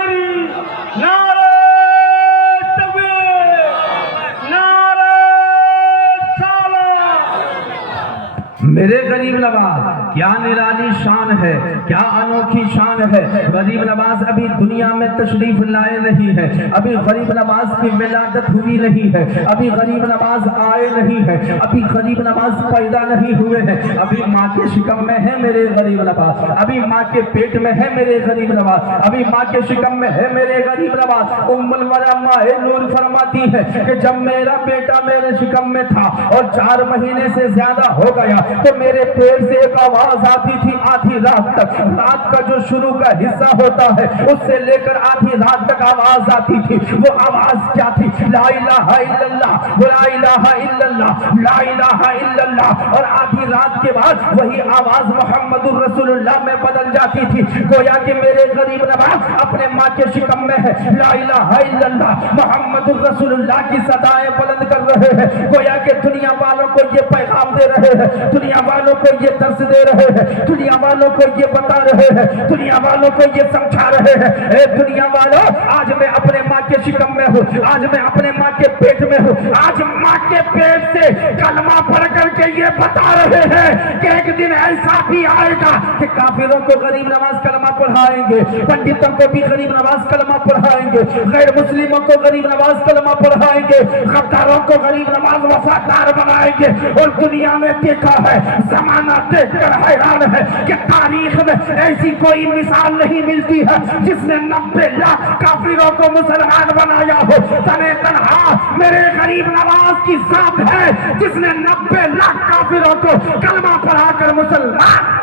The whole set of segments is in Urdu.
حیدری، نعرہ تکبیر، نعرہ رسالت۔ میرے غریب نواز کیا نرالی شان ہے، کیا انوکھی شان ہے۔ غریب نواز ابھی دنیا میں تشریف لائے نہیں ہے، ابھی غریب نواز کی ولادت ہوئی نہیں ہے، ابھی غریب نواز آئے نہیں ہے، ابھی غریب نواز پیدا نہیں ہوئے ہیں، ابھی ماں کے شکم میں ہے میرے غریب نواز، ابھی ماں کے پیٹ میں ہے میرے غریب نواز، ابھی ماں کے شکم میں ہے میرے غریب نواز۔ ام الورا ماہ نور فرماتی ہے کہ جب میرا بیٹا میرے شکم میں تھا اور 4 مہینے سے زیادہ ہو گیا تو میرے پیٹ سے ایک آواز آتی تھی آدھی رات تک۔ رات کا جو شروع کا حصہ ہوتا ہے اس سے لے کر آدھی رات تک آواز آتی تھی۔ وہ آواز کیا تھی؟ لا الہ الا اللہ، لا الہ الا اللہ، لا الہ الا اللہ۔ اور آدھی رات کے بعد وہی آواز محمد الرسول اللہ میں بدل جاتی تھی، گویا کہ میرے غریب نواز اپنے ماں کے شکم میں ہے، لا الہ الا اللہ محمد الرسول اللہ کی صدائیں بلند کر رہے ہیں، گویا کہ دنیا والوں کو یہ پیغام دے رہے ہیں، دنیا والوں کو یہ درس دے رہے ہیں، دنیا والوں کو یہ بتا رہے ہیں، دنیا والوں کو یہ سمجھا رہے ہیں۔ اے دنیا والوں، آج میں اپنے ماں کے شکم میں ہوں، آج میں اپنے ماں کے پیٹ میں ہوں، آج ماں کے پیٹ سے کلمہ پڑھ کر کے یہ بتا رہے ہیں کہ ایک دن ایسا بھی آئے گا کہ کافروں کو غریب نواز کلمہ پڑھائیں گے، پنڈتوں کو بھی غریب نواز کلمہ پڑھائیں گے، غیر مسلموں کو غریب نواز کلمہ پڑھائیں گے، غداروں کو غریب نواز وفادار بنائیں گے۔ اور دنیا میں دیکھا ہے، زمانہ دیکھ کر حیران ہے کہ تاریخ میں ایسی کوئی مثال نہیں ملتی ہے جس نے 90 لاکھ کافروں کو مسلمان بنایا ہو۔ تنے تنہا میرے غریب نواز کی ذات ہے جس نے 90 لاکھ کافروں کو کلمہ پڑھا کر مسلمان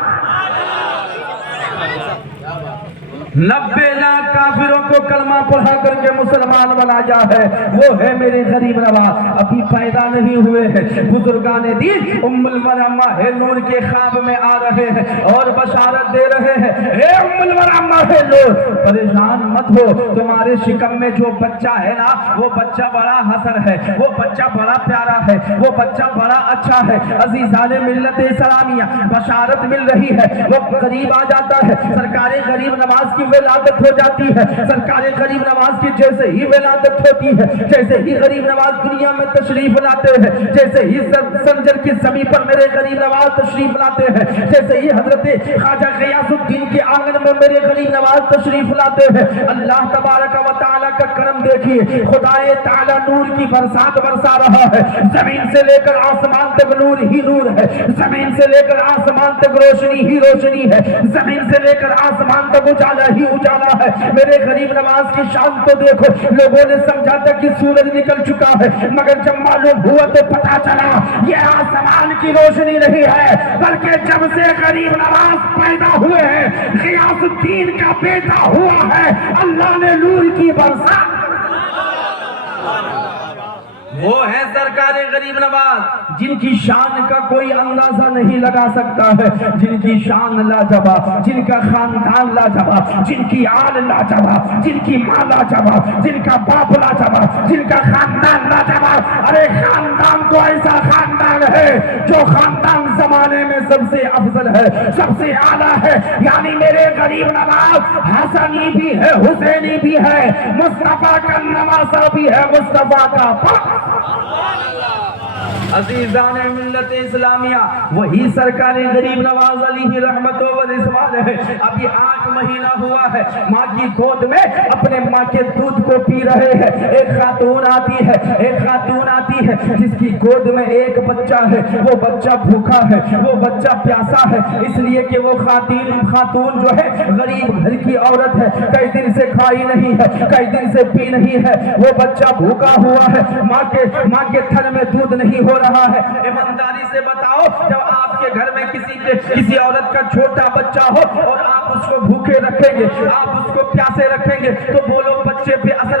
90 لاکھ کافروں کو کلمہ پڑھا کر کے مسلمان بنایا ہے، وہ ہے میرے غریب نواز۔ ابھی پیدا نہیں ہوئے ہیں، بزرگان دین ام الورا ماہ نور کے خواب میں آ رہے ہیں اور بشارت دے رہے ہیں، اے ام الورا ماہ نور پریشان مت ہو، تمہارے شکم میں جو بچہ ہے نا وہ بچہ بڑا حسن ہے، وہ بچہ بڑا پیارا ہے، وہ بچہ بڑا اچھا ہے۔ عزیزان ملت اسلامیہ، بشارت مل رہی ہے، وہ قریب آ جاتا ہے، سرکار غریب نواز کی ولادت ہو جاتی ہے۔ سرکار غریب نواز کی جیسے ہی ولادت ہوتی ہے، جیسے ہی غریب نواز دنیا میں تشریف لاتے ہیں، جیسے ہی سنجر کی زمین پر میرے غریب نواز تشریف لاتے ہیں، جیسے ہی حضرت خواجہ غیاث الدین کے آنگن میں میرے غریب نواز تشریف لاتے ہیں، اللہ تبارک و تعالیٰ کا کرم دیکھیے، خدائے تعالیٰ نور کی برسات برسا رہا ہے، زمین سے لے کر آسمان تک نور ہی نور ہے، زمین سے لے کر آسمان تک روشنی ہی روشنی ہے، زمین سے لے کر آسمان تک اجالا ہی اجالا ہے۔ میرے غریب نواز کی شان تو دیکھو، لوگوں نے سمجھا تھا کہ سورج نکل چکا ہے، مگر جب معلوم ہوا تو پتا چلا یہ آسمان کی روشنی نہیں ہے، بلکہ جب سے غریب نواز پیدا ہوئے ہیں، غیاث الدین کا بیٹا ہوا ہے، اللہ نے نور کی برسات۔ وہ ہے سرکار غریب نواز جن کی شان کا کوئی اندازہ نہیں لگا سکتا ہے، جن کی شان لاجواب، جن کا خاندان لاجواب، جن کی آل لاجواب، جن کی ماں لاجواب، جن کا باپ لاجواب، جن کا خاندان لاجواب۔ ارے خاندان تو ایسا خاندان ہے جو خاندان زمانے میں سب سے افضل ہے، سب سے اعلیٰ ہے، یعنی میرے غریب نواز حسنی بھی ہے، حسینی بھی ہے، مصطفیٰ کا نواسا بھی ہے، مصطفیٰ کا پاک۔ عزیزان ملت اسلامیہ، وہی سرکار غریب نواز علیہ رحمت و رضوان ہے۔ ابھی 8 مہینہ ہوا ہے، ماں کی گود میں اپنے ماں کے دودھ کو پی رہے ہیں۔ ایک خاتون آتی ہے، ایک خاتون آتی ہے جس کی گود میں ایک بچہ ہے، وہ بچہ بھوکا ہے، وہ بچہ پیاسا ہے، اس لیے کہ وہ خاتون جو ہے غریب گھر کی عورت ہے، کئی دن سے کھائی نہیں ہے، کئی دن سے پی نہیں ہے، وہ بچہ بھوکا ہوا ہے، ماں کے تھن میں دودھ نہیں ہو رہا ہے۔ ایمانداری سے بتاؤ، جب آپ کے گھر میں کسی عورت کا چھوٹا بچہ ہو اور آپ اس کو بھوکے رکھیں گے، آپ اس کو پیاسے رکھیں گے تو بولو بچے پہ اثر